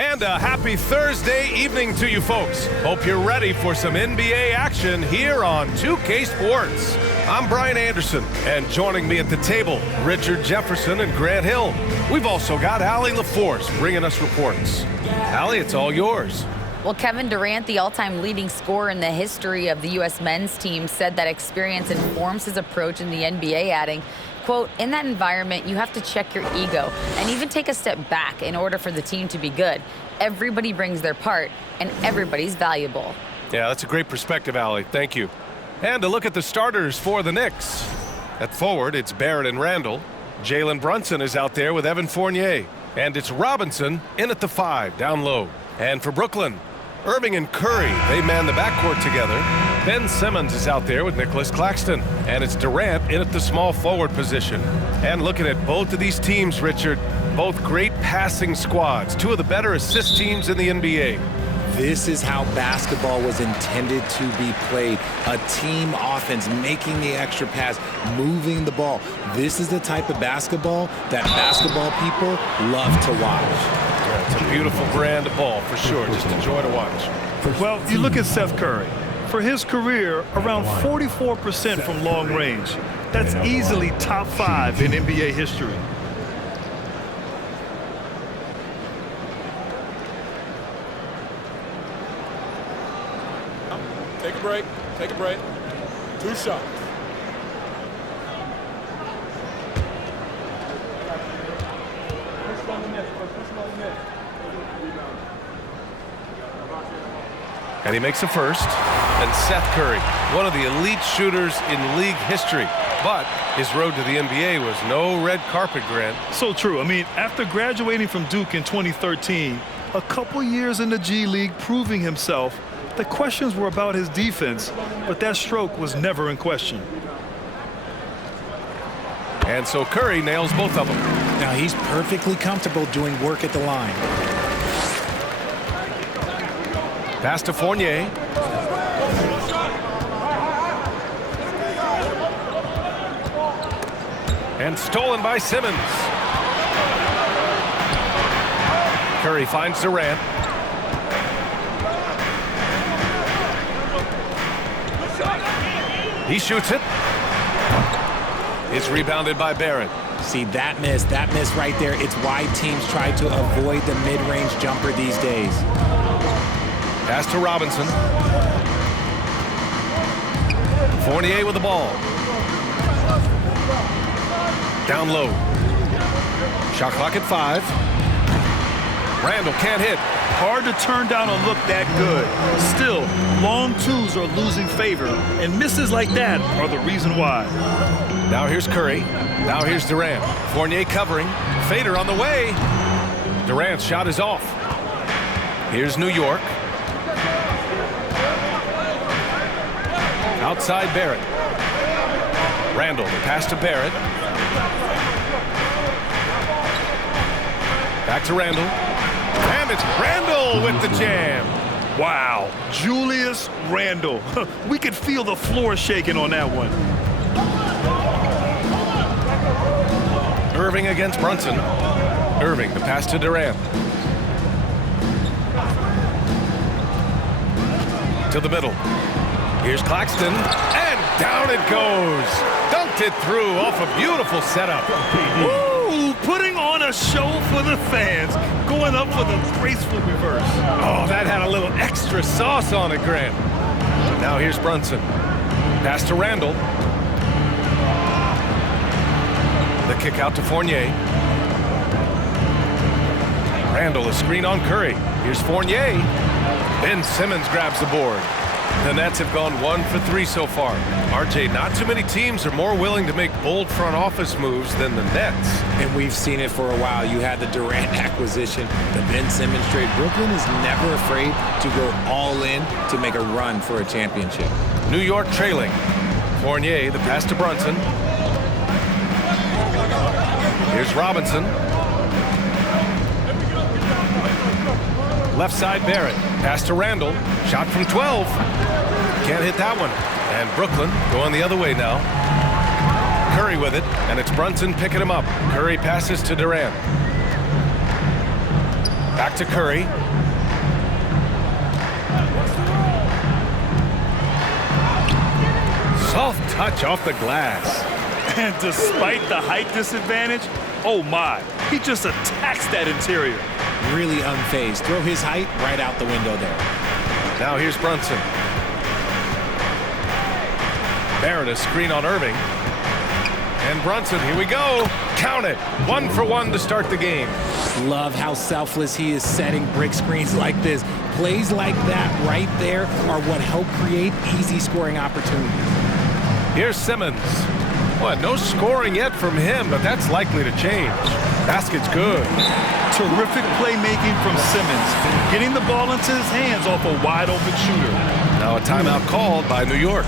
And a happy Thursday evening to you folks. Hope you're ready for some NBA action here on 2K Sports. I'm Brian Anderson, and joining me at the table, Richard Jefferson and Grant Hill. We've also got Allie LaForce bringing us reports. Allie, it's all yours. Well, Kevin Durant, the all-time leading scorer in the history of the U.S. men's team, said that experience informs his approach in the NBA, adding, quote, "In that environment, you have to check your ego and even take a step back in order for the team to be good. Everybody brings their part, and everybody's valuable." Yeah, that's a great perspective, Allie. Thank you. And a look at the starters for the Knicks. At forward, it's Barrett and Randall. Jalen Brunson is out there with Evan Fournier. And it's Robinson in at the 5, down low. And for Brooklyn, Irving and Curry, they man the backcourt together. Ben Simmons is out there with Nicholas Claxton. And it's Durant in at the small forward position. And looking at both of these teams, Richard, both great passing squads, two of the better assist teams in the NBA. This is how basketball was intended to be played. A team offense, making the extra pass, moving the ball. This is the type of basketball that basketball people love to watch. Yeah, it's a beautiful brand of ball for sure. Just a joy to watch. Well, you look at Seth Curry. For his career, around 44% from long range. That's easily top 5 in NBA history. Take a break. Take a break. 2 shots. And he makes a first. And Seth Curry, one of the elite shooters in league history. But his road to the NBA was no red carpet, Grant. So true. I mean, after graduating from Duke in 2013, a couple years in the G League proving himself, the questions were about his defense, but that stroke was never in question. And so Curry nails both of them. Now he's perfectly comfortable doing work at the line. Pass to Fournier. And stolen by Simmons. Curry finds Durant. He shoots it. It's rebounded by Barrett. See, that miss right there, it's why teams try to avoid the mid-range jumper these days. Pass to Robinson. Fournier with the ball. Down low. Shot clock at 5. Randall can't hit. Hard to turn down a look that good. Still, long twos are losing favor, and misses like that are the reason why. Now here's Curry. Now here's Durant. Fournier covering. Fader on the way. Durant's shot is off. Here's New York. Outside Barrett. Randall, the pass to Barrett. Back to Randall. And it's Randall with the jam. Wow, Julius Randle. We could feel the floor shaking on that one. Irving against Brunson. Irving, the pass to Durant. To the middle. Here's Claxton, and down it goes. Dunked it through off a beautiful setup. Ooh, putting on a show for the fans, going up for the graceful reverse. Oh, that had a little extra sauce on it, Grant. Now here's Brunson. Pass to Randall. The kick out to Fournier. Randall, a screen on Curry. Here's Fournier. Ben Simmons grabs the board. The Nets have gone 1 for 3 so far. RJ, not too many teams are more willing to make bold front office moves than the Nets. And we've seen it for a while. You had the Durant acquisition, the Ben Simmons trade. Brooklyn is never afraid to go all in to make a run for a championship. New York trailing. Fournier, the pass to Brunson. Here's Robinson. Left side Barrett. Pass to Randall. Shot from 12. Can't hit that one. And Brooklyn going the other way now. Curry with it, and it's Brunson picking him up. Curry passes to Durant. Back to Curry. Soft touch off the glass. And despite the height disadvantage, oh my, he just attacks that interior. Really unfazed. Throw his height right out the window there. Now here's Brunson. Barrett a screen on Irving. And Brunson, here we go. Count it. 1 for 1 to start the game. Love how selfless he is setting brick screens like this. Plays like that right there are what help create easy scoring opportunities. Here's Simmons. What, no scoring yet from him, but that's likely to change. Basket's good. Terrific playmaking from Simmons, getting the ball into his hands off a wide open shooter. Now a timeout called by New York.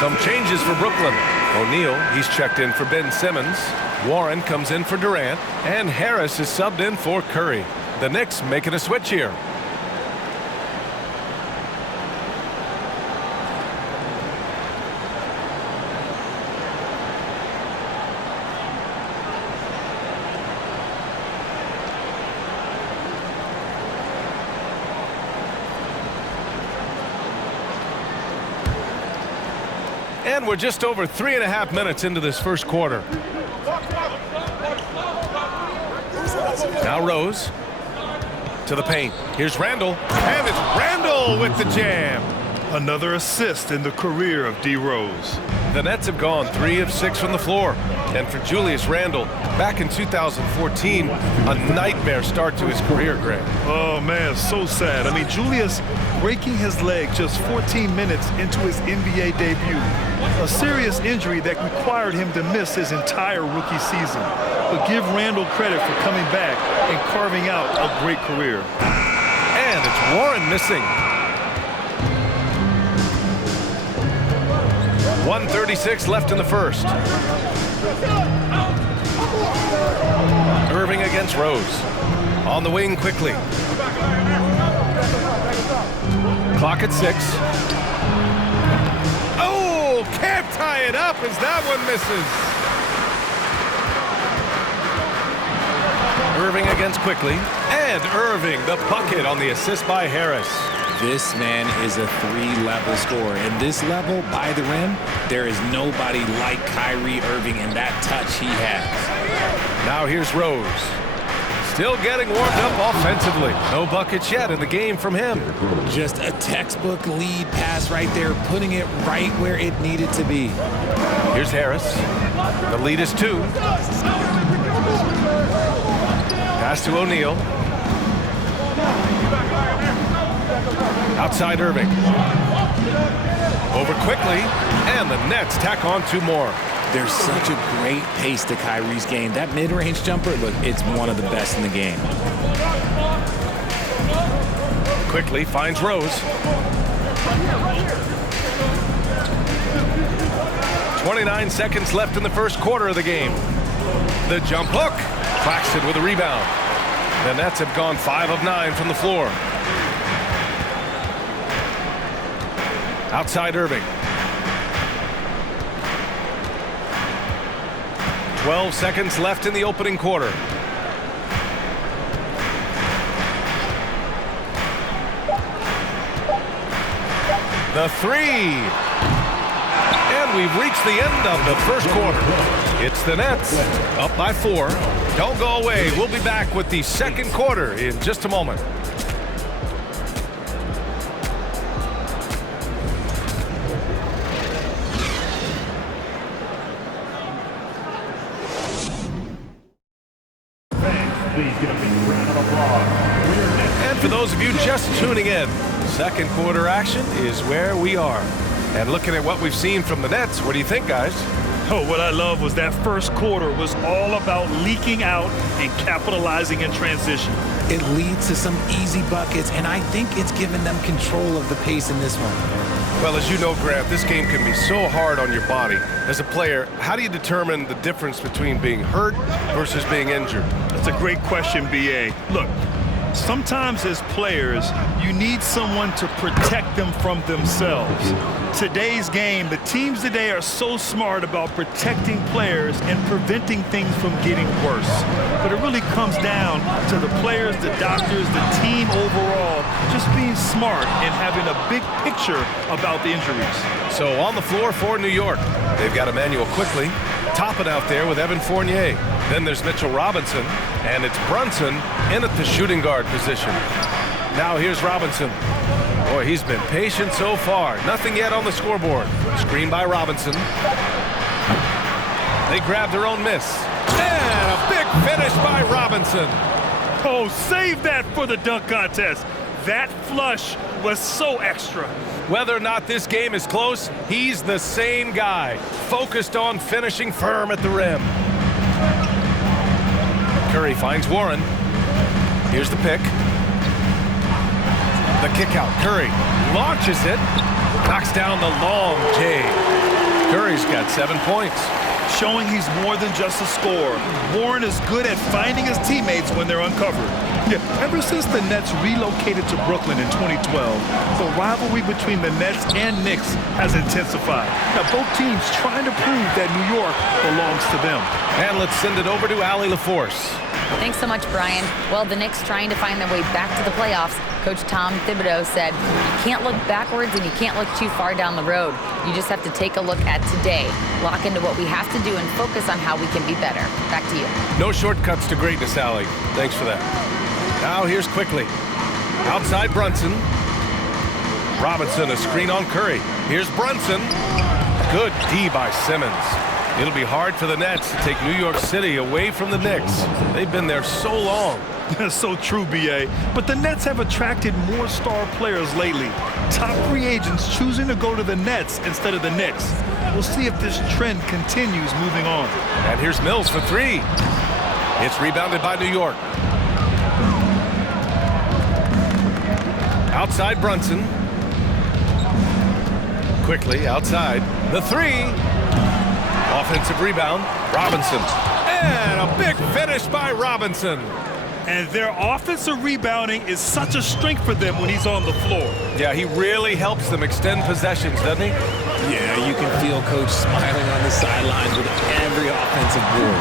Some changes for Brooklyn. O'Neal, he's checked in for Ben Simmons. Warren comes in for Durant. And Harris is subbed in for Curry. The Knicks making a switch here. And we're just over 3.5 minutes into this first quarter. Now Rose to the paint. Here's Randall. And it's Randall with the jam. Another assist in the career of D. Rose. The Nets have gone 3 of 6 from the floor. And for Julius Randle, back in 2014, a nightmare start to his career, Greg. Oh, man, so sad. I mean, Julius breaking his leg just 14 minutes into his NBA debut. A serious injury that required him to miss his entire rookie season. But give Randall credit for coming back and carving out a great career. And it's Warren missing. 1:36 left in the first. Irving against Rose. On the wing quickly. Clock at 6. Oh, can't tie it up as that one misses. Irving against quickly. And Irving, the bucket on the assist by Harris. This man is a 3-level scorer. And this level, by the rim, there is nobody like Kyrie Irving in that touch he has. Now here's Rose. Still getting warmed up offensively. No buckets yet in the game from him. Just a textbook lead pass right there, putting it right where it needed to be. Here's Harris. The lead is 2. Pass to O'Neal. Outside Irving. Over quickly, and the Nets tack on 2 more. There's such a great pace to Kyrie's game. That mid-range jumper, look, it's one of the best in the game. Quickly finds Rose. 29 seconds left in the first quarter of the game. The jump hook. Claxton with a rebound. The Nets have gone 5 of 9 from the floor. Outside Irving. 12 seconds left in the opening quarter. The three. And we've reached the end of the first quarter. It's the Nets up by 4. Don't go away. We'll be back with the second quarter in just a moment. And for those of you just tuning in, second quarter action is where we are. And looking at what we've seen from the Nets, what do you think, guys? Oh, what I love was that first quarter was all about leaking out and capitalizing in transition. It leads to some easy buckets, and I think it's given them control of the pace in this one. Well, as you know, Grant, this game can be so hard on your body. As a player, how do you determine the difference between being hurt versus being injured? That's a great question, B.A. Look, sometimes as players, you need someone to protect them from themselves. Today's game, the teams today are so smart about protecting players and preventing things from getting worse. But it really comes down to the players, the doctors, the team overall, just being smart and having a big picture about the injuries. So on the floor for New York, they've got Emmanuel Quickly, topping out there with Evan Fournier. Then there's Mitchell Robinson, and it's Brunson in at the shooting guard position. Now here's Robinson. Boy, he's been patient so far. Nothing yet on the scoreboard. Screen by Robinson. They grab their own miss. And a big finish by Robinson. Oh, save that for the dunk contest. That flush was so extra. Whether or not this game is close, he's the same guy, focused on finishing firm at the rim. Curry finds Warren. Here's the pick. The kick out. Curry launches it, knocks down the long J. Curry's got 7 points. Showing he's more than just a scorer. Warren is good at finding his teammates when they're uncovered. Yeah, ever since the Nets relocated to Brooklyn in 2012, the rivalry between the Nets and Knicks has intensified. Now, both teams trying to prove that New York belongs to them. And let's send it over to Allie LaForce. Thanks so much, Brian. Well, the Knicks trying to find their way back to the playoffs. Coach Tom Thibodeau said, you can't look backwards and you can't look too far down the road. You just have to take a look at today, lock into what we have to do, and focus on how we can be better. Back to you. No shortcuts to greatness, Allie. Thanks for that. Now here's Quickly. Outside Brunson. Robinson, a screen on Curry. Here's Brunson. Good D by Simmons. It'll be hard for the Nets to take New York City away from the Knicks. They've been there so long. That's so true, B.A. But the Nets have attracted more star players lately. Top free agents choosing to go to the Nets instead of the Knicks. We'll see if this trend continues moving on. And here's Mills for 3. It's rebounded by New York. Outside Brunson. Quickly outside. The 3. Offensive rebound. Robinson. And a big finish by Robinson. And their offensive rebounding is such a strength for them when he's on the floor. Yeah, he really helps them extend possessions, doesn't he? Yeah, you can feel Coach smiling on the sidelines with every offensive board.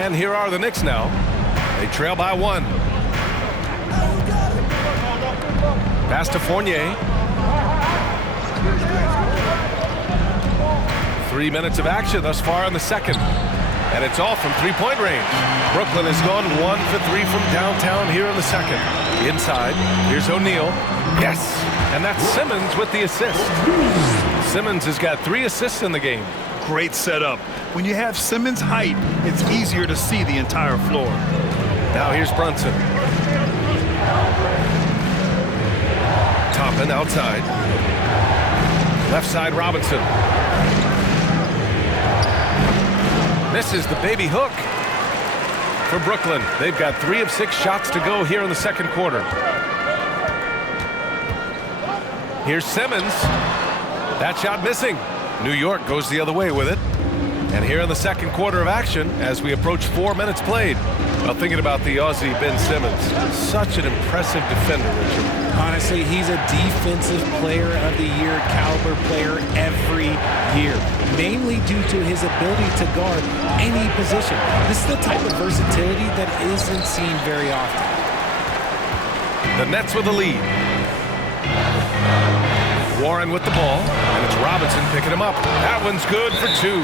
And here are the Knicks now. They trail by 1. Pass to Fournier. 3 minutes of action thus far in the second. And it's all from three-point range. Brooklyn has gone 1 for 3 from downtown here in the second. Inside, here's O'Neal. Yes, and that's Simmons with the assist. Simmons has got 3 assists in the game. Great setup. When you have Simmons' height, it's easier to see the entire floor. Now here's Brunson. Toppin outside. Left side Robinson. Misses the baby hook for Brooklyn. They've got 3 of 6 shots to go here in the second quarter. Here's Simmons. That shot missing. New York goes the other way with it. And here in the second quarter of action, as we approach 4 minutes played. Well, thinking about the Aussie Ben Simmons, such an impressive defender, Richard. Honestly, he's a defensive player of the year caliber player every year, mainly due to his ability to guard any position. This is the type of versatility that isn't seen very often. The Nets with the lead. Warren with the ball, and it's Robinson picking him up. That one's good for 2.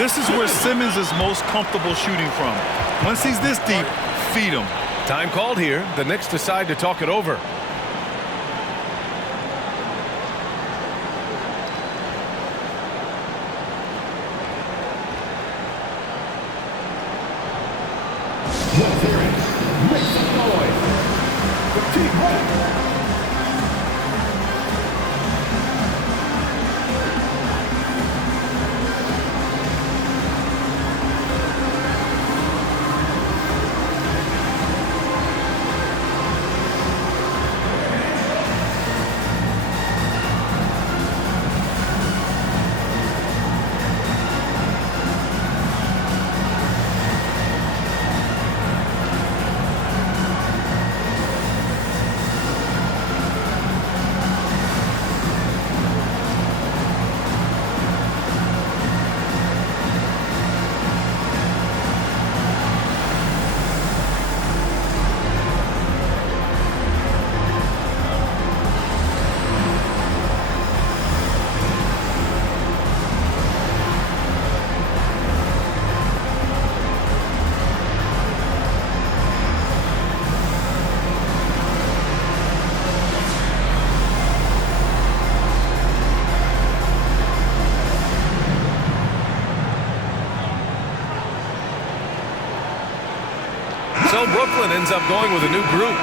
This is where Simmons is most comfortable shooting from. Once he's this deep, feed him. Time called here. The Knicks decide to talk it over. So Brooklyn ends up going with a new group.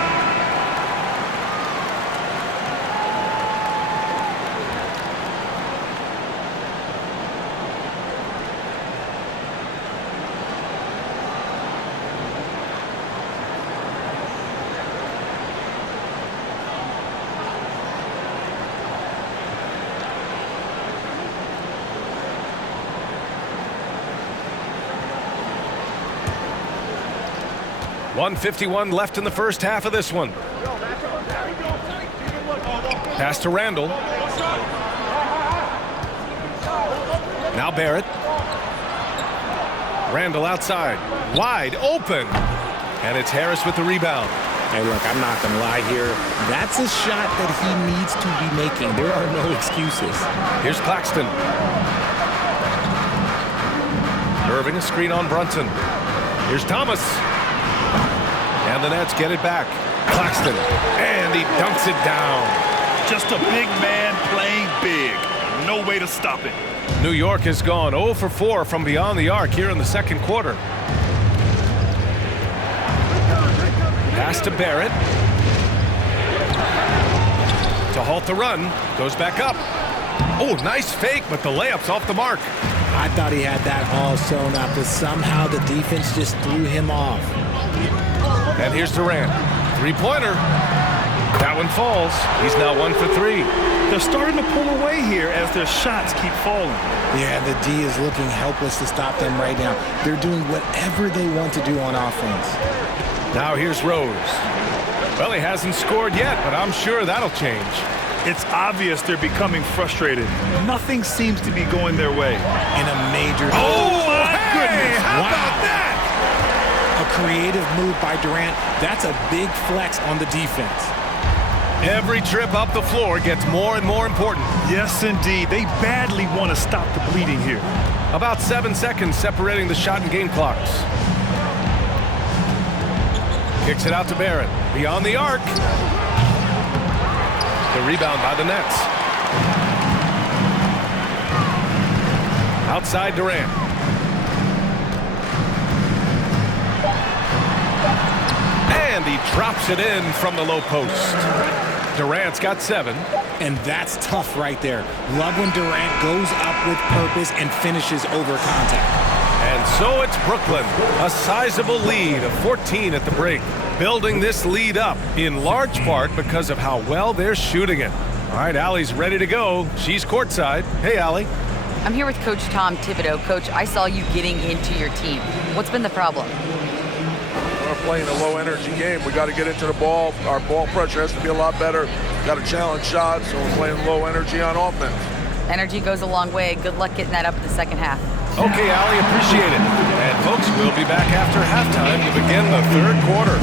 .151 left in the first half of this one. Pass to Randall. Now Barrett. Randall outside. Wide open. And it's Harris with the rebound. Hey, look, I'm not going to lie here. That's a shot that he needs to be making. There are no excuses. Here's Claxton. Irving, a screen on Brunson. Here's Thomas. And the Nets get it back. Claxton. And he dunks it down. Just a big man playing big. No way to stop it. New York has gone 0 for 4 from beyond the arc here in the second quarter. Pass to Barrett. To halt the run. Goes back up. Oh, nice fake, but the layup's off the mark. I thought he had that all sewn up, but somehow the defense just threw him off. And here's Durant. Three-pointer. That one falls. He's now 1 for 3. They're starting to pull away here as their shots keep falling. Yeah, the D is looking helpless to stop them right now. They're doing whatever they want to do on offense. Now here's Rose. Well, he hasn't scored yet, but I'm sure that'll change. It's obvious they're becoming frustrated. Nothing seems to be going their way. In a major... Oh, my goodness! How about that? A creative move by Durant. That's a big flex on the defense. Every trip up the floor gets more and more important. Yes, indeed. They badly want to stop the bleeding here. About 7 seconds separating the shot and game clocks. Kicks it out to Barrett. Beyond the arc. The rebound by the Nets. Outside Durant. And he drops it in from the low post. Durant's got 7. And that's tough right there. Love when Durant goes up with purpose and finishes over contact. And so it's Brooklyn, a sizable lead of 14 at the break. Building this lead up in large part because of how well they're shooting it. All right, Allie's ready to go. She's courtside. Hey, Allie. I'm here with Coach Tom Thibodeau. Coach, I saw you getting into your team. What's been the problem? We're playing a low-energy game. We got to get into the ball. Our ball pressure has to be a lot better. Got to challenge shots, so we're playing low energy on offense. Energy goes a long way. Good luck getting that up in the second half. Okay, Allie, appreciate it. And folks, we'll be back after halftime to begin the third quarter.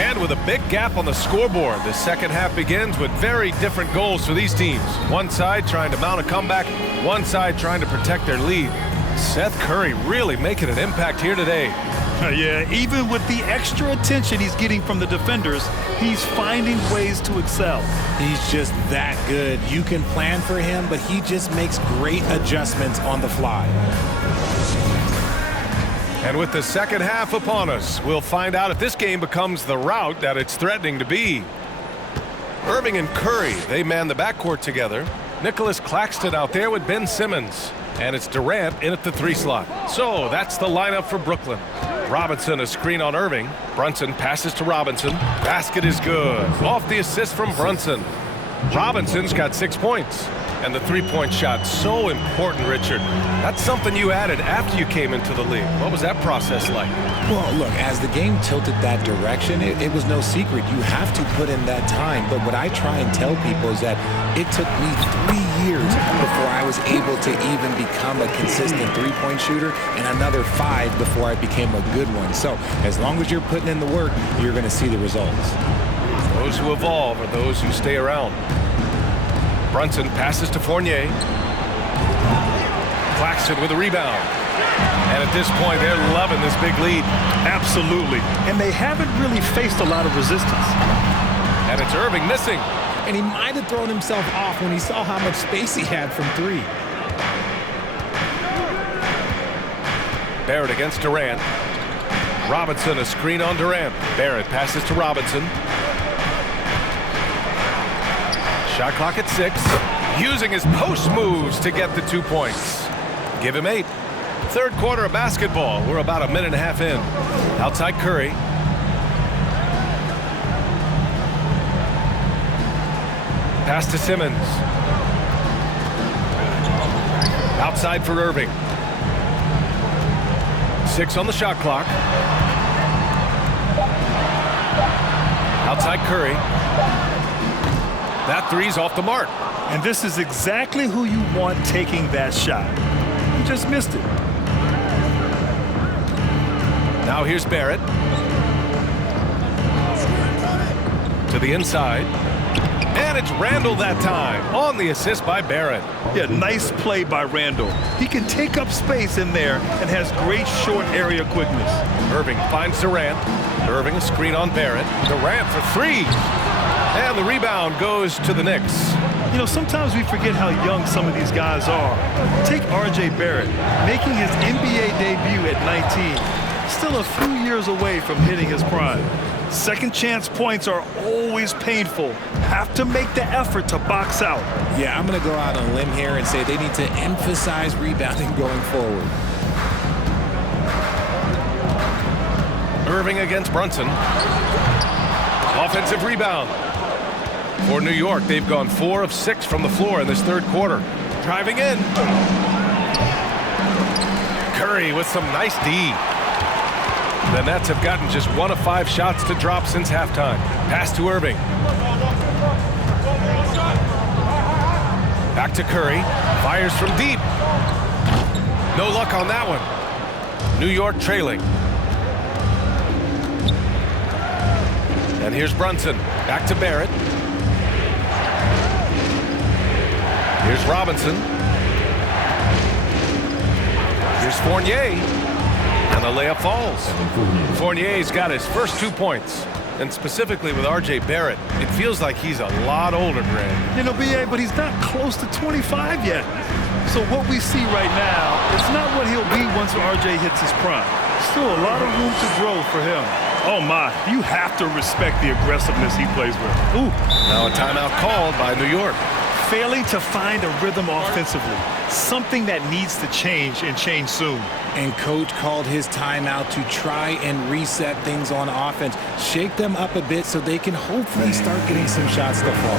And with a big gap on the scoreboard, the second half begins with very different goals for these teams. One side trying to mount a comeback, one side trying to protect their lead. Seth Curry really making an impact here today. Yeah, even with the extra attention he's getting from the defenders, he's finding ways to excel. He's just that good. You can plan for him, but he just makes great adjustments on the fly. And with the second half upon us, we'll find out if this game becomes the rout that it's threatening to be. Irving and Curry, they man the backcourt together. Nicholas Claxton out there with Ben Simmons. And it's Durant in at the 3 slot. So that's the lineup for Brooklyn. Robinson, a screen on Irving. Brunson passes to Robinson. Basket is good. Off the assist from Brunson. Robinson's got 6 points. And the three-point shot, so important, Richard. That's something you added after you came into the league. What was that process like? Well, look, as the game tilted that direction, it was no secret. You have to put in that time. But what I try and tell people is that it took me 3 years before I was able to even become a consistent three-point shooter, and another 5 before I became a good one. So as long as you're putting in the work, you're going to see the results. Those who evolve are those who stay around. Brunson passes to Fournier. Claxton with a rebound. And at this point, they're loving this big lead. Absolutely. And they haven't really faced a lot of resistance. And it's Irving missing. And he might have thrown himself off when he saw how much space he had from 3. Barrett against Durant. Robinson, a screen on Durant. Barrett passes to Robinson. Shot clock at 6. Using his post moves to get the 2 points. Give him 8. Third quarter of basketball. We're about a minute and a half in. Outside Curry. Pass to Simmons. Outside for Irving. 6 on the shot clock. Outside Curry. That 3's off the mark. And this is exactly who you want taking that shot. He just missed it. Now here's Barrett. To the inside. And it's Randall that time on the assist by Barrett. Yeah, nice play by Randall. He can take up space in there and has great short area quickness. Irving finds Durant. Irving a screen on Barrett. Durant for 3. And the rebound goes to the Knicks. You know, sometimes we forget how young some of these guys are. Take R.J. Barrett, making his NBA debut at 19. Still a few years away from hitting his prime. Second chance points are always painful. Have to make the effort to box out. Yeah, I'm going to go out on a limb here and say they need to emphasize rebounding going forward. Irving against Brunson. Offensive rebound. For New York, they've gone 4 of 6 from the floor in this third quarter. Driving in. Curry with some nice D. The Nets have gotten just 1 of 5 shots to drop since halftime. Pass to Irving. Back to Curry. Fires from deep. No luck on that one. New York trailing. And here's Brunson. Back to Barrett. Here's Robinson. Here's Fournier. And the layup falls. Fournier's got his first 2 points. And specifically with R.J. Barrett, it feels like he's a lot older, Grant. You know, B.A., but he's not close to 25 yet. So what we see right now, it's not what he'll be once R.J. hits his prime. Still a lot of room to grow for him. Oh, my. You have to respect the aggressiveness he plays with. Ooh. Now a timeout called by New York. Failing to find a rhythm offensively. Something that needs to change and change soon. And coach called his timeout to try and reset things on offense. Shake them up a bit so they can hopefully start getting some shots to fall.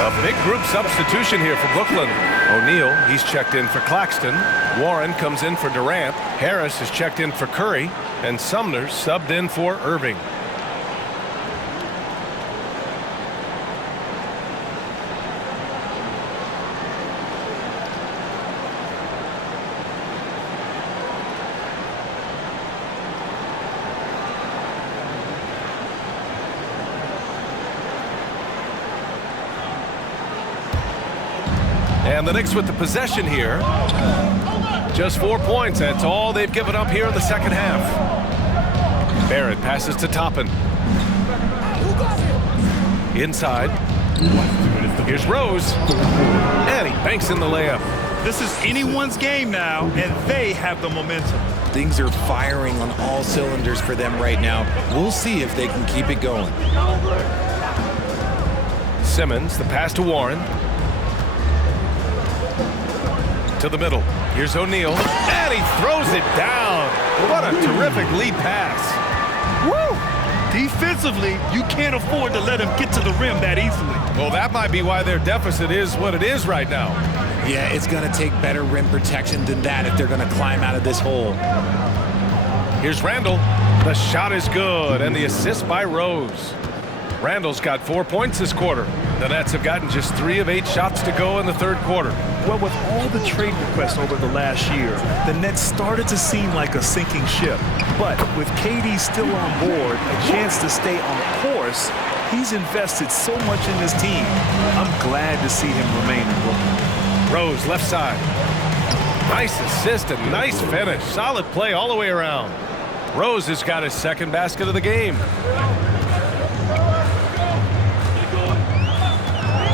A big group substitution here for Brooklyn. O'Neal, he's checked in for Claxton. Warren comes in for Durant. Harris is checked in for Curry. And Sumner subbed in for Irving. And the Knicks with the possession here. Just 4 points. That's all they've given up here in the second half. Barrett passes to Toppin. Inside. Here's Rose. And he banks in the layup. This is anyone's game now, and they have the momentum. Things are firing on all cylinders for them right now. We'll see if they can keep it going. Simmons, the pass to Warren. To the middle. Here's O'Neal. And he throws it down. What a terrific lead pass. Woo! Defensively, you can't afford to let him get to the rim that easily. Well, that might be why their deficit is what it is right now. Yeah, it's going to take better rim protection than that if they're going to climb out of this hole. Here's Randall. The shot is good, and the assist by Rose. Randall's got 4 points this quarter. The Nets have gotten just 3 of 8 shots to go in the third quarter. Well, with all the trade requests over the last year, the Nets started to seem like a sinking ship. But with KD still on board, a chance to stay on course, he's invested so much in this team. I'm glad to see him remain in Brooklyn. Rose, left side. Nice assist and nice finish. Solid play all the way around. Rose has got his second basket of the game.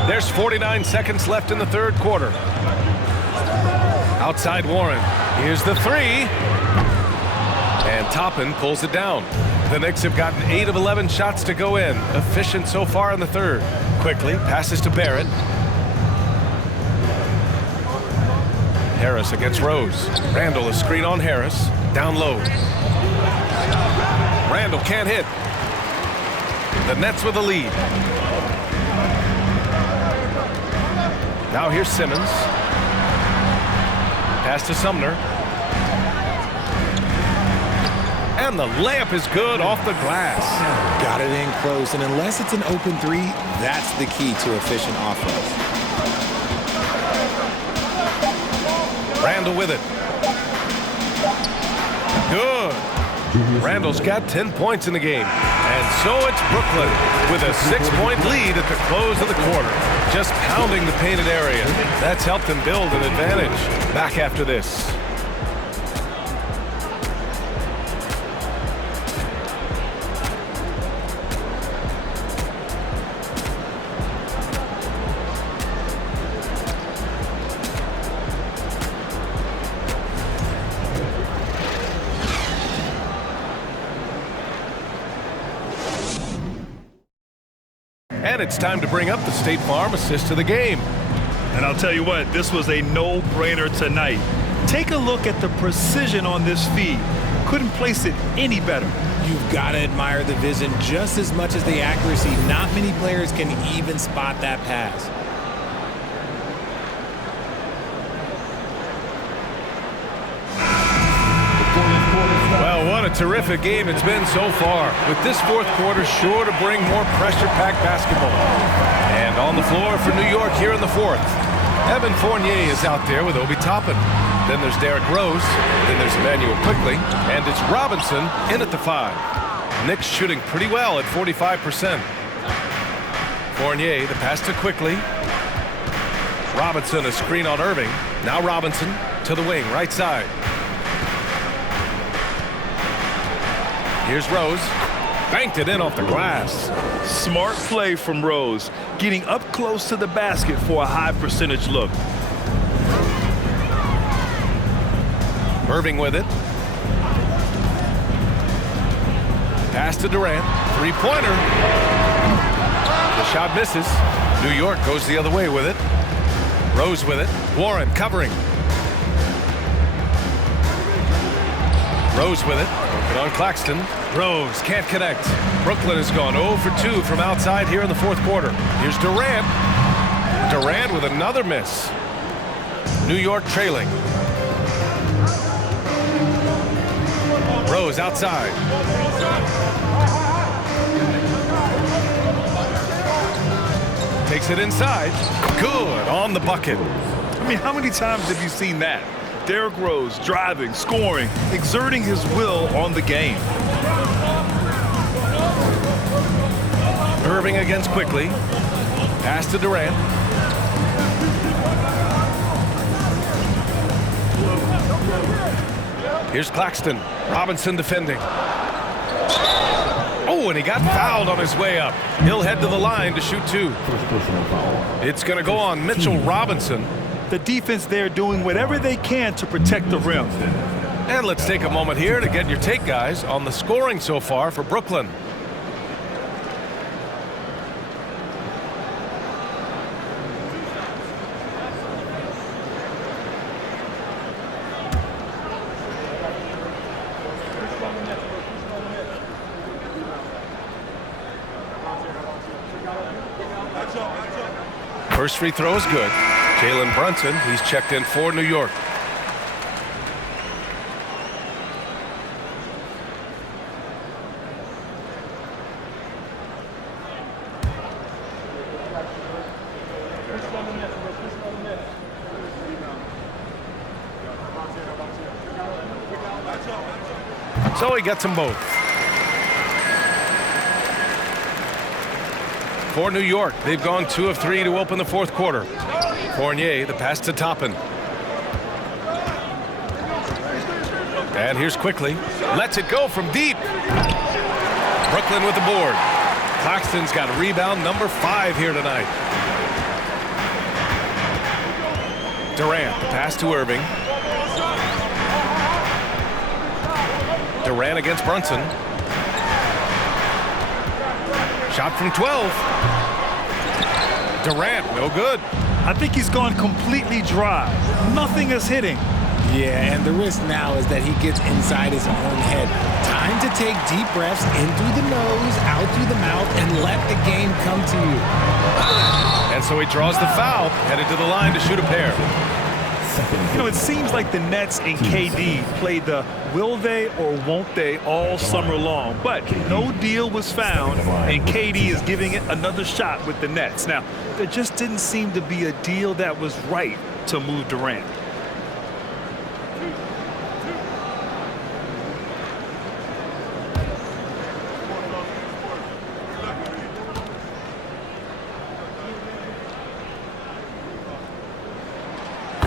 There's 49 seconds left in the third quarter. Outside Warren. Here's the three. And Toppin pulls it down. The Knicks have gotten 8 of 11 shots to go in. Efficient so far in the third. Quickly passes to Barrett. Harris against Rose. Randall, a screen on Harris. Down low. Randall can't hit. The Nets with a lead. Now here's Simmons. Pass to Sumner. And the layup is good off the glass. Got it in close, and unless it's an open three, that's the key to efficient offense. Randall with it. Good. Randall's got 10 points in the game. And so it's Brooklyn with a 6-point lead at the close of the quarter. Just pounding the painted area. That's helped them build an advantage. Back after this. And it's time to bring up the State Farm assist of the game. And I'll tell you what, this was a no-brainer tonight. Take a look at the precision on this feed. Couldn't place it any better. You've got to admire the vision just as much as the accuracy. Not many players can even spot that pass. Well, what a terrific game it's been so far. With this fourth quarter sure to bring more pressure-packed basketball. And on the floor for New York here in the fourth. Evan Fournier is out there with Obi Toppin. Then there's Derrick Rose. Then there's Emmanuel Quickly. And it's Robinson in at the 5. Knicks shooting pretty well at 45%. Fournier, the pass to Quickly. Robinson, a screen on Irving. Now Robinson to the wing, right side. Here's Rose. Banked it in off the glass. Smart play from Rose, getting up close to the basket for a high percentage look. Irving with it. Pass to Durant. Three-pointer. The shot misses. New York goes the other way with it. Rose with it. Warren covering. Rose with it. On Claxton. Rose can't connect. Brooklyn has gone 0 for 2 from outside here in the fourth quarter. Here's Durant. Durant with another miss. New York trailing. Rose outside. Takes it inside. Good on the bucket. I mean, how many times have you seen that? Derrick Rose driving, scoring, exerting his will on the game. Irving against Quickly. Pass to Durant. Here's Claxton. Robinson defending. Oh, and he got fouled on his way up. He'll head to the line to shoot 2. It's going to go on Mitchell Robinson. The defense there doing whatever they can to protect the rim. And let's take a moment here to get your take, guys, on the scoring so far for Brooklyn. First free throw is good. Jalen Brunson, he's checked in for New York. So he gets them both. For New York, they've gone 2 of 3 to open the fourth quarter. Fournier, the pass to Toppin. And here's quickly. Lets it go from deep. Brooklyn with the board. Claxton's got rebound number 5 here tonight. Durant, the pass to Irving. Durant against Brunson. Shot from 12. Durant, no good. I think he's gone completely dry. Nothing is hitting. Yeah, and the risk now is that he gets inside his own head. Time to take deep breaths in through the nose, out through the mouth, and let the game come to you. And so he draws the foul, headed to the line to shoot a pair. You know, it seems like the Nets and KD played the will they or won't they all summer long, but no deal was found, and KD is giving it another shot with the Nets. Now, there just didn't seem to be a deal that was right to move Durant.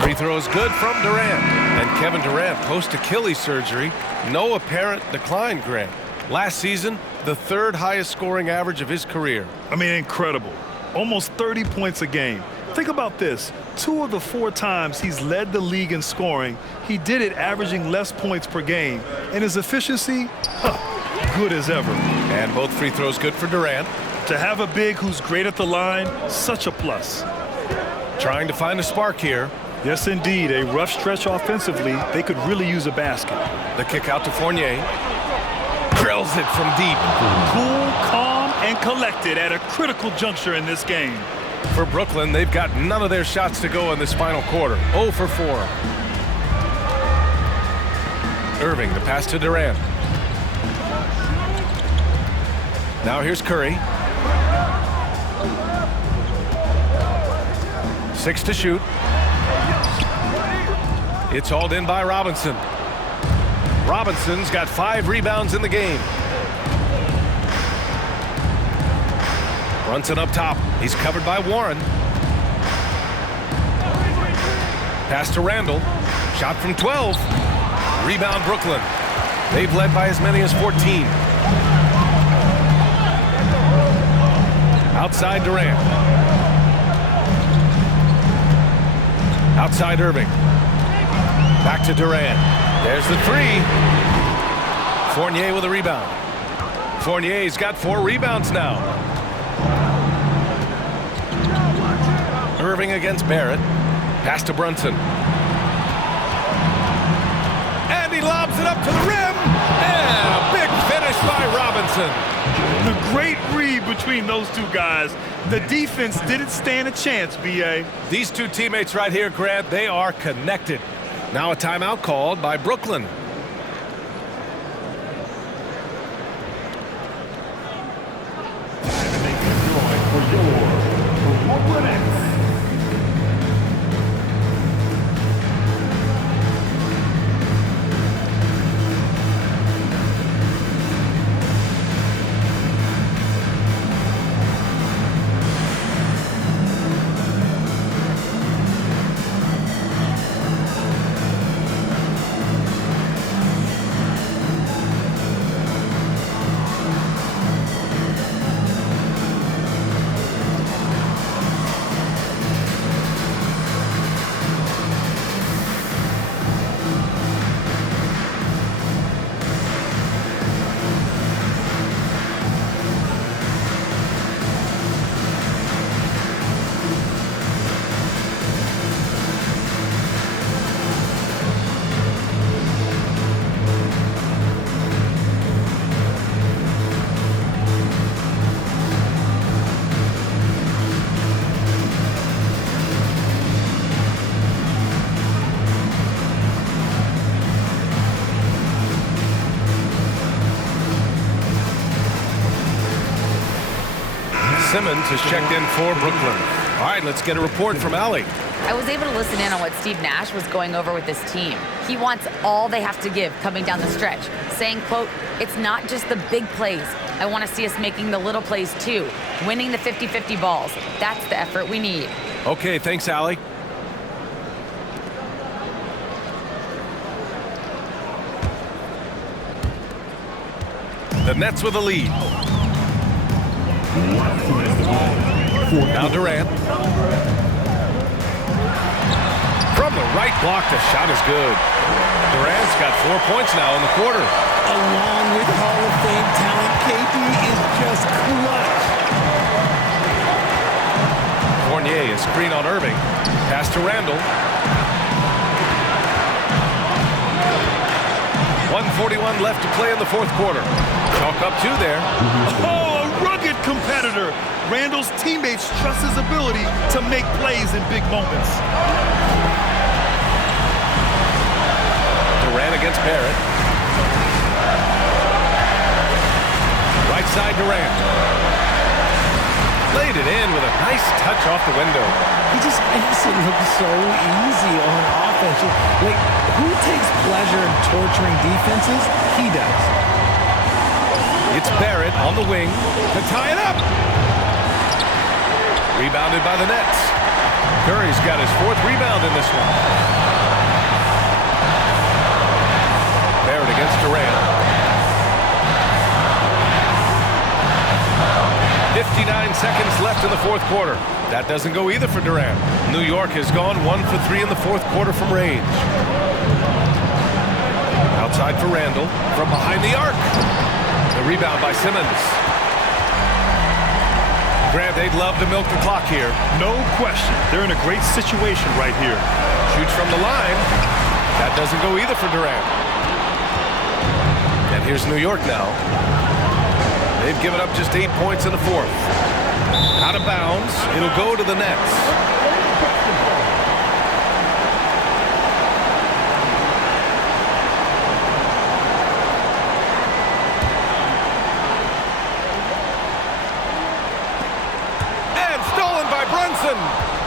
Free throws good from Durant. And Kevin Durant, post-Achilles surgery, no apparent decline, Grant. Last season, the 3rd highest scoring average of his career. I mean, incredible. Almost 30 points a game. Think about this. 2 of the 4 times he's led the league in scoring, he did it averaging less points per game. And his efficiency, good as ever. And both free throws good for Durant. To have a big who's great at the line, such a plus. Trying to find a spark here. Yes, indeed. A rough stretch offensively. They could really use a basket. The kick out to Fournier. Drills it from deep. Cool, calm, and collected at a critical juncture in this game. For Brooklyn, they've got none of their shots to go in this final quarter. 0 for 4. Irving, the pass to Durant. Now here's Curry. 6 to shoot. It's hauled in by Robinson. Robinson's got 5 rebounds in the game. Brunson up top. He's covered by Warren. Pass to Randall. Shot from 12. Rebound Brooklyn. They've led by as many as 14. Outside Durant. Outside Irving. Back to Durant. There's the 3. Fournier with a rebound. Fournier's got 4 rebounds now. Irving against Barrett. Pass to Brunson. And he lobs it up to the rim. And a big finish by Robinson. The great read between those 2 guys. The defense didn't stand a chance, B.A. These 2 teammates right here, Grant, they are connected. Now a timeout called by Brooklyn. Simmons has checked in for Brooklyn. All right, let's get a report from Allie. I was able to listen in on what Steve Nash was going over with this team. He wants all they have to give coming down the stretch, saying, quote, "It's not just the big plays. I want to see us making the little plays too, winning the 50-50 balls. That's the effort we need." Okay, thanks, Allie. The Nets with a lead. Now Durant. From the right block, the shot is good. Durant's got 4 points now in the quarter. Along with Hall of Fame talent, KD is just clutch. Fournier is screen on Irving. Pass to Randall. 1:41 left to play in the fourth quarter. Chalk up 2 there. Oh, a rugged competitor. Randall's teammates trust his ability to make plays in big moments. Durant against Barrett. Right side Durant. Laid it in with a nice touch off the window. He just makes it look so easy on offense. Like, who takes pleasure in torturing defenses? He does. It's Barrett on the wing to tie it up. Rebounded by the Nets. Curry's got his 4th rebound in this one. Barrett against Durant. 59 seconds left in the fourth quarter. That doesn't go either for Durant. New York has gone 1 for 3 in the fourth quarter from range. Outside for Randall from behind the arc. The rebound by Simmons. Grant, they'd love to milk the clock here. No question. They're in a great situation right here. Shoots from the line. That doesn't go either for Durant. And here's New York now. They've given up just 8 points in the fourth. Out of bounds. It'll go to the Nets. And stolen by Brunson.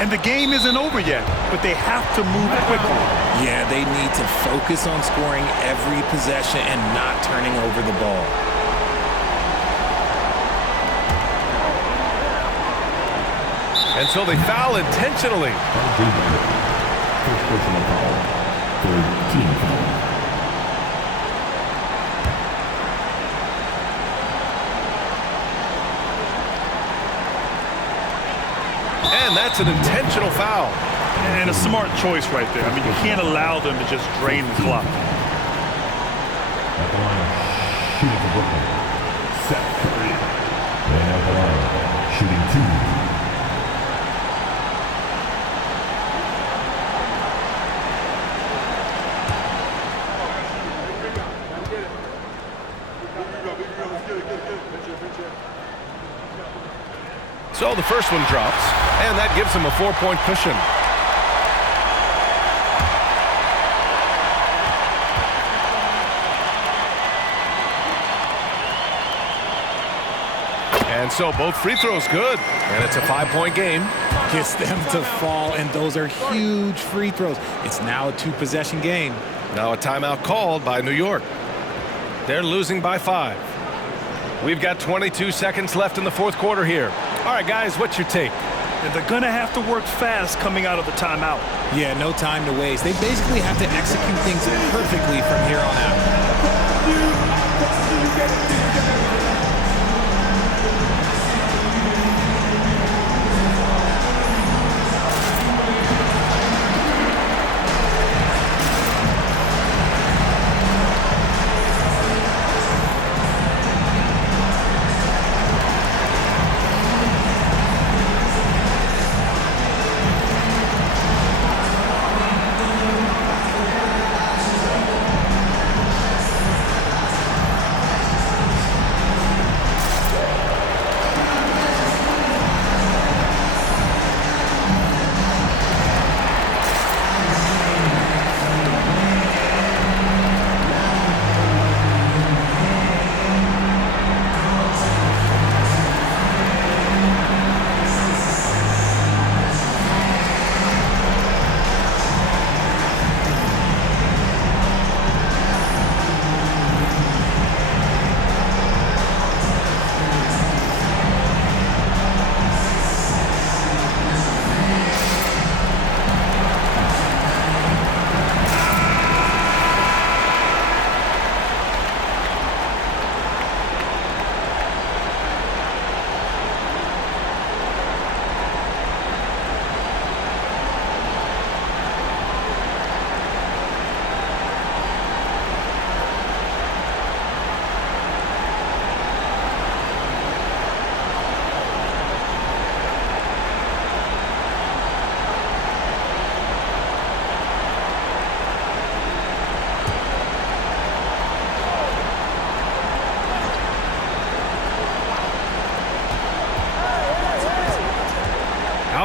And the game isn't over yet, but they have to move quickly. Yeah, they need to focus on scoring every possession and not turning over the ball. And so they foul intentionally. First personal foul. Third team foul. And that's an intentional foul. And a smart choice right there. I mean, you can't allow them to just drain the clock. At the line, shooting for Brooklyn. Set 3. And at the line, shooting 2. So the first one drops, and that gives him a 4-point cushion. And so both free throws good, and it's a 5-point game. Gets them to fall, and those are huge free throws. It's now a 2-possession game. Now a timeout called by New York. They're losing by 5. We've got 22 seconds left in the fourth quarter here. All right, guys, what's your take? And they're going to have to work fast coming out of the timeout. Yeah, no time to waste. They basically have to execute things perfectly from here on out.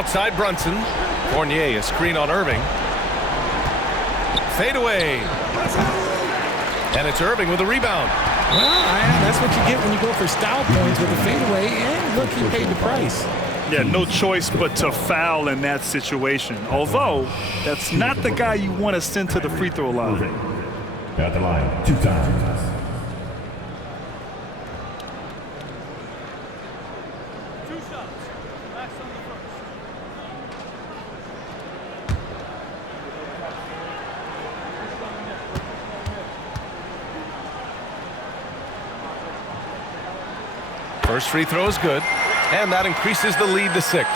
Outside Brunson. Fournier, a screen on Irving. Fade away. And it's Irving with a rebound. Well, that's what you get when you go for style points with a fadeaway. And look, he paid the price. Yeah, no choice but to foul in that situation. Although, that's not the guy you want to send to the free throw line. At the line, 2 times. First free throw is good, and that increases the lead to 6.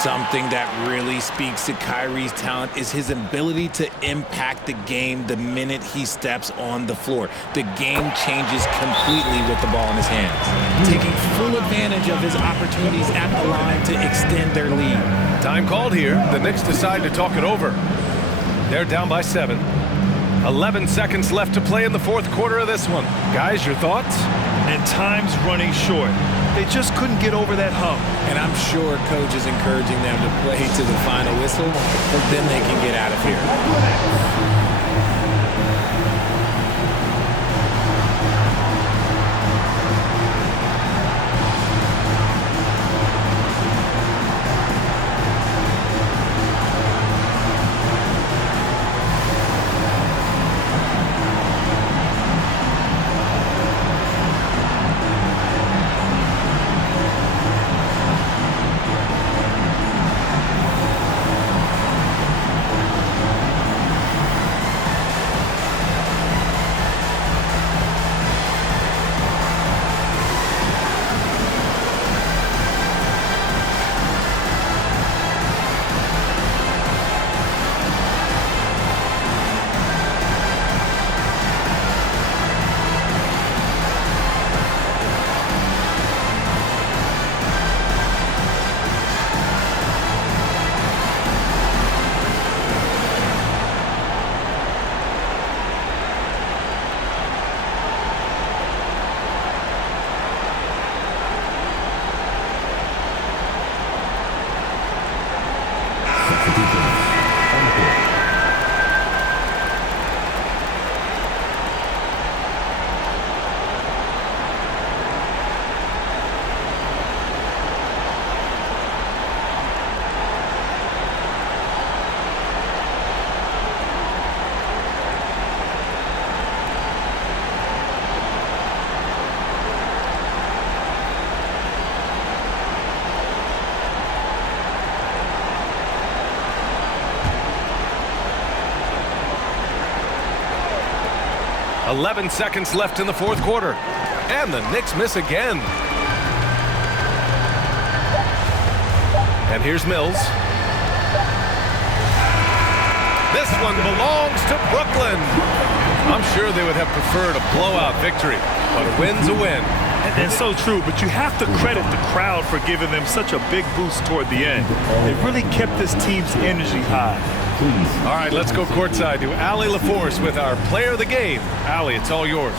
Something that really speaks to Kyrie's talent is his ability to impact the game the minute he steps on the floor. The game changes completely with the ball in his hands, taking full advantage of his opportunities at the line to extend their lead. Time called here. The Knicks decide to talk it over. They're down by 7. 11 seconds left to play in the fourth quarter of this one. Guys, your thoughts? And time's running short. They just couldn't get over that hump. And I'm sure coach is encouraging them to play to the final whistle, but then they can get out of here. 11 seconds left in the fourth quarter. And the Knicks miss again. And here's Mills. This one belongs to Brooklyn. I'm sure they would have preferred a blowout victory, but a win's a win. And so true, but you have to credit the crowd for giving them such a big boost toward the end. They really kept this team's energy high. All right, let's go courtside to Allie LaForce with our player of the game. Allie, it's all yours.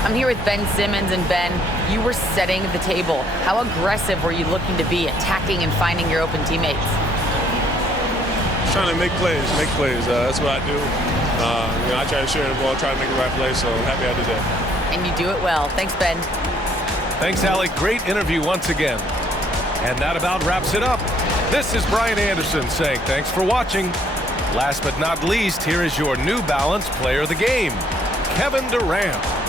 I'm here with Ben Simmons, and Ben, you were setting the table. How aggressive were you looking to be, attacking and finding your open teammates? Trying to make plays. That's what I do. I try to share the ball, try to make the right play, so I'm happy I did that. And you do it well. Thanks, Ben. Thanks, Allie. Great interview once again. And that about wraps it up. This is Brian Anderson saying thanks for watching. Last but not least, here is your New Balance player of the game, Kevin Durant.